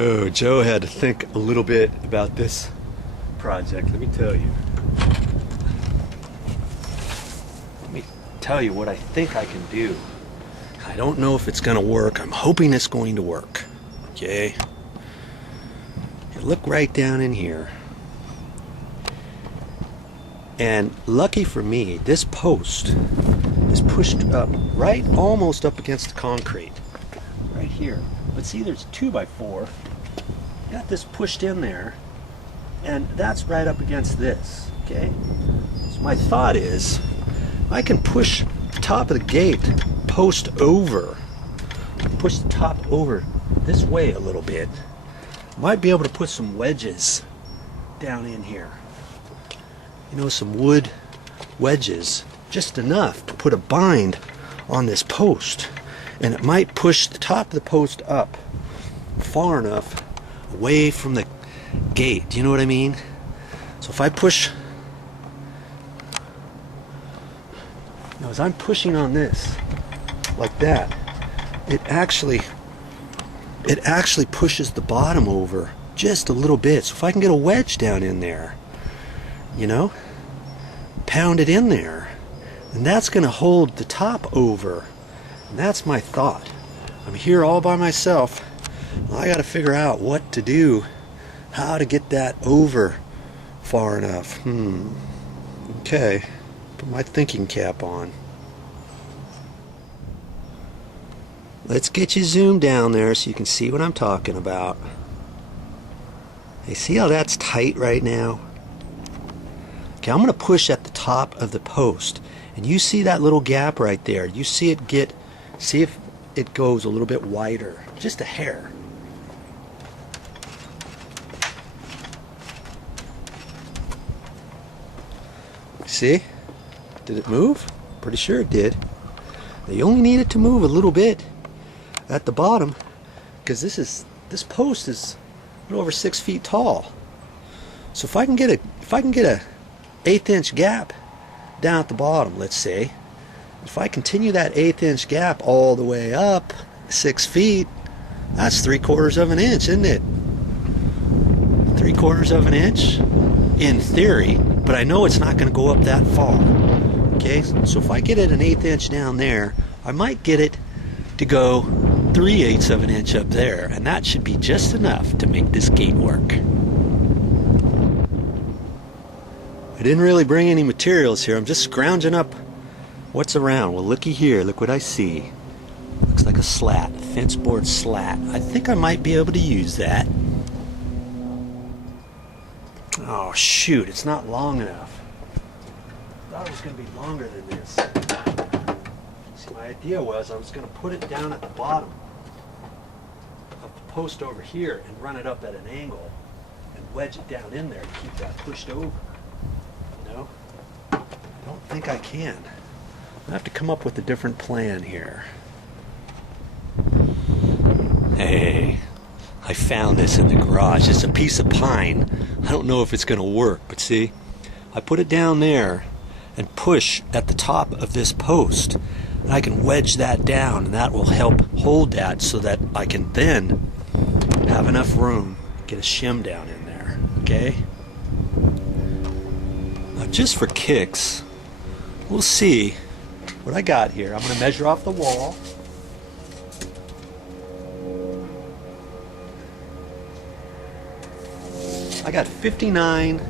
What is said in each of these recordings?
Oh, Joe had to think a little bit about this project, let me tell you. Let me tell you what I think I can do. I don't know if it's going to work. I'm hoping it's going to work. Okay? You look right down in here. And lucky for me, this post is pushed up, right almost up against the concrete. Right here. But see, there's 2x4. Got this pushed in there, and that's right up against this. Okay? So my thought is, I can push the top of the gate post over. Push the top over this way a little bit. Might be able to put some wedges down in here. You know, some wood wedges, just enough to put a bind on this post, and it might push the top of the post up far enough away from the gate. Do you know what I mean? So if I push, you know, as I'm pushing on this like that, it actually pushes the bottom over just a little bit. So if I can get a wedge down in there, you know, pound it in there, and that's going to hold the top over. And that's my thought. I'm here all by myself. I got to figure out what to do, how to get that over far enough. Okay, put my thinking cap on. Let's get you zoomed down there so you can see what I'm talking about. Hey, see how that's tight right now? Okay, I'm going to push at the top of the post, and you see that little gap right there. You see it get, see if it goes a little bit wider, just a hair. See? Did it move? Pretty sure it did. Now you only need it to move a little bit at the bottom, because this post is a little over 6 feet tall. So if I can get a 1/8 inch gap down at the bottom, let's say, if I continue that 1/8 inch gap all the way up 6 feet, that's 3/4 of an inch, isn't it? 3/4 of an inch in theory, but I know it's not going to go up that far. Okay, so if I get it 1/8 inch down there, I might get it to go 3/8 of an inch up there, and that should be just enough to make this gate work. I didn't really bring any materials here. I'm just scrounging up what's around. Well, looky here. Look what I see. Looks like a slat, a fence board slat. I think I might be able to use that. Oh shoot, it's not long enough. I thought it was going to be longer than this. See, my idea was I was going to put it down at the bottom of the post over here and run it up at an angle and wedge it down in there to keep that pushed over. You know? I don't think I can. I have to come up with a different plan here. Hey, I found this in the garage. It's a piece of pine. I don't know if it's going to work, but see, I put it down there and push at the top of this post. I can wedge that down, and that will help hold that so that I can then have enough room to get a shim down in there. Okay? Now, just for kicks, we'll see what I got here. I'm going to measure off the wall. I got 59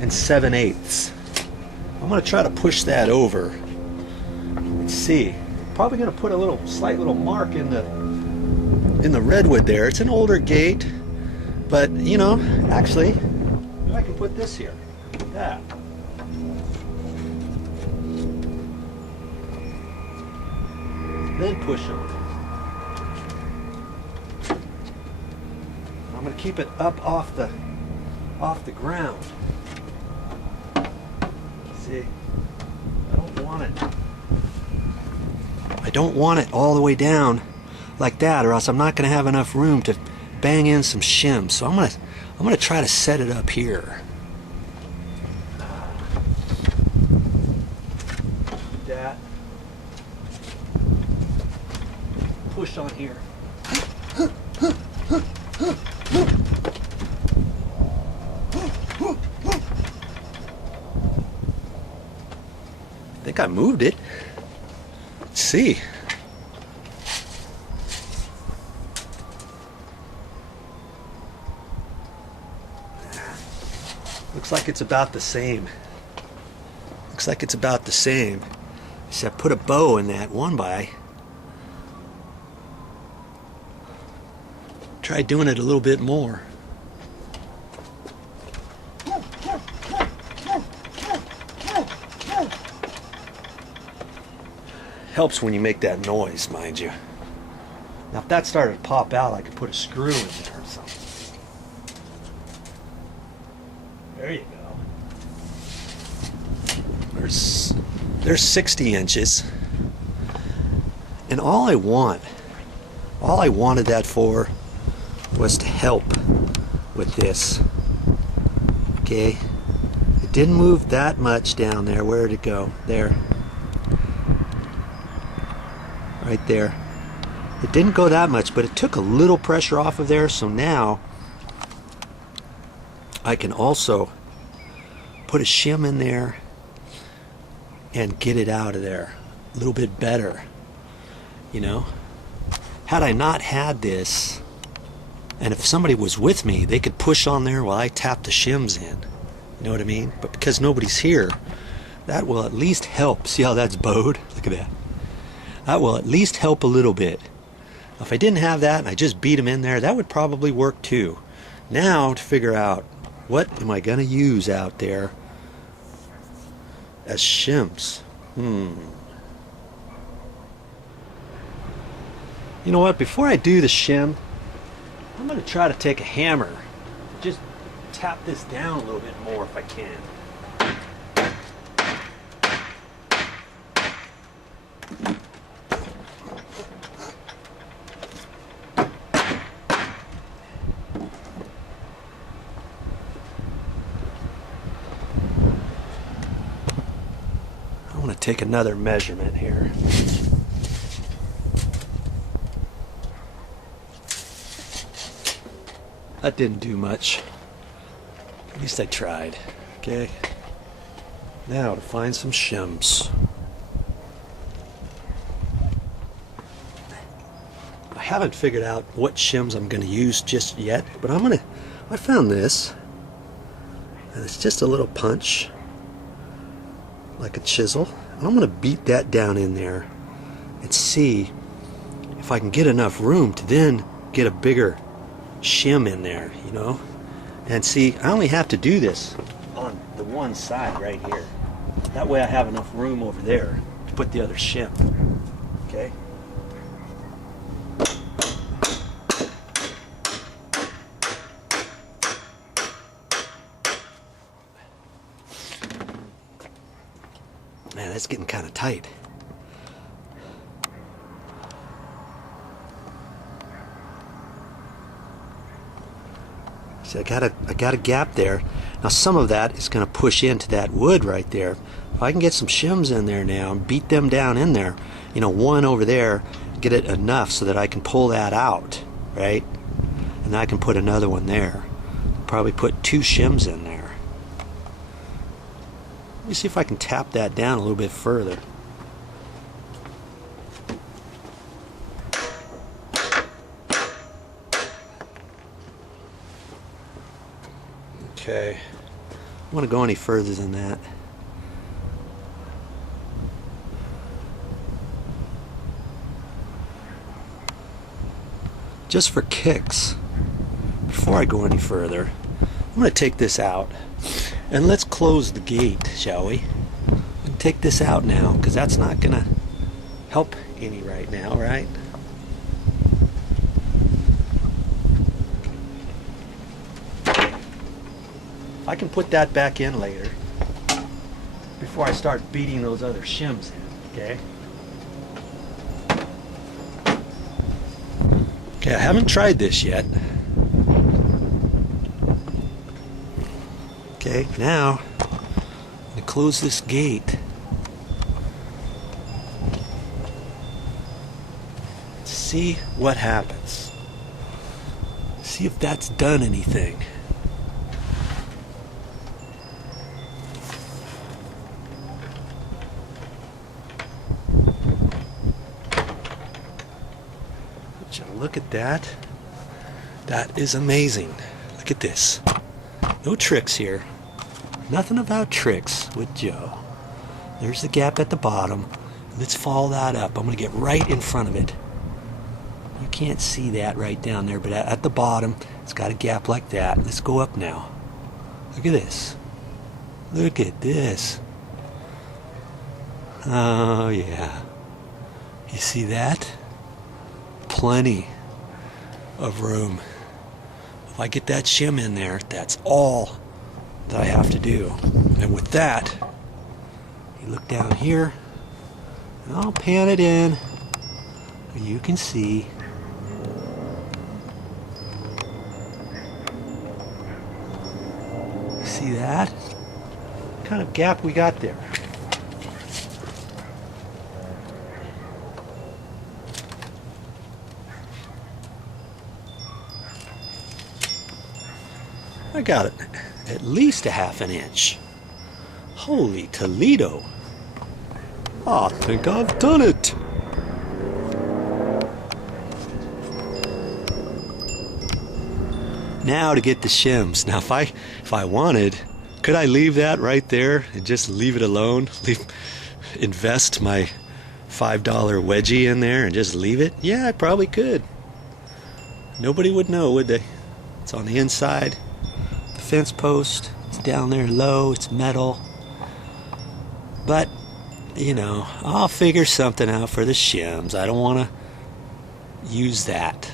7/8. I'm going to try to push that over. Let's see. Probably going to put a slight little mark in the redwood there. It's an older gate, but you know, actually, maybe I can put this here. Like that. Then push on. I'm going to keep it up off the ground. See, I don't want it all the way down like that, or else I'm not going to have enough room to bang in some shims. So I'm gonna try to set it up here. That. Push on here. moved it. Let's see. Looks like it's about the same. Looks like it's about the same. So I put a bow in that one by. Try doing it a little bit more. Helps when you make that noise, mind you. Now if that started to pop out, I could put a screw in there or something. There you go. There's 60 inches. And all I wanted that for was to help with this. Okay? It didn't move that much down there. Where'd it go? There. Right there. It didn't go that much, but it took a little pressure off of there, so now I can also put a shim in there and get it out of there a little bit better, you know. Had I not had this, and if somebody was with me, they could push on there while I tap the shims in, you know what I mean? But because nobody's here, that will at least help. See how that's bowed? Look at that. That will at least help a little bit. If I didn't have that and I just beat them in there, that would probably work too. Now to figure out what am I going to use out there as shims. You know what? Before I do the shim, I'm going to try to take a hammer, just tap this down a little bit more if I can. Take another measurement here. That didn't do much. At least I tried. Okay. Now to find some shims. I haven't figured out what shims I'm going to use just yet, but I found this, and it's just a little punch, like a chisel. I'm going to beat that down in there and see if I can get enough room to then get a bigger shim in there, you know. And see, I only have to do this on the one side right here. That way I have enough room over there to put the other shim. Okay? Man, that's getting kind of tight. See, I got a gap there. Now some of that is going to push into that wood right there. If I can get some shims in there now and beat them down in there, you know, one over there, get it enough so that I can pull that out, right? And then I can put another one there. Probably put 2 shims in there. Let me see if I can tap that down a little bit further. Okay. I don't want to go any further than that. Just for kicks, before I go any further, I'm going to take this out. And let's close the gate, shall we? Take this out now, because that's not going to help any right now, right? I can put that back in later, before I start beating those other shims in, okay? Okay, I haven't tried this yet. Okay, now I'm going to close this gate. See what happens. See if that's done anything. look at that. That is amazing. Look at this. No tricks here. Nothing about tricks with Joe. There's the gap at the bottom. Let's follow that up. I'm going to get right in front of it. You can't see that right down there, but at the bottom, it's got a gap like that. Let's go up now. Look at this. Look at this. Oh, yeah. You see that? Plenty of room. If I get that shim in there, that's all that I have to do. And with that, you look down here, and I'll pan it in. You can see. See that? What kind of gap we got there? I got it at least a ½ an inch. Holy Toledo. I think I've done it. Now to get the shims. Now if I wanted, could I leave that right there and just leave it alone? Invest my $5 wedgie in there and just leave it? Yeah, I probably could. Nobody would know, would they? It's on the inside. The fence post. It's down there low. It's metal. But, you know, I'll figure something out for the shims. I don't want to use that.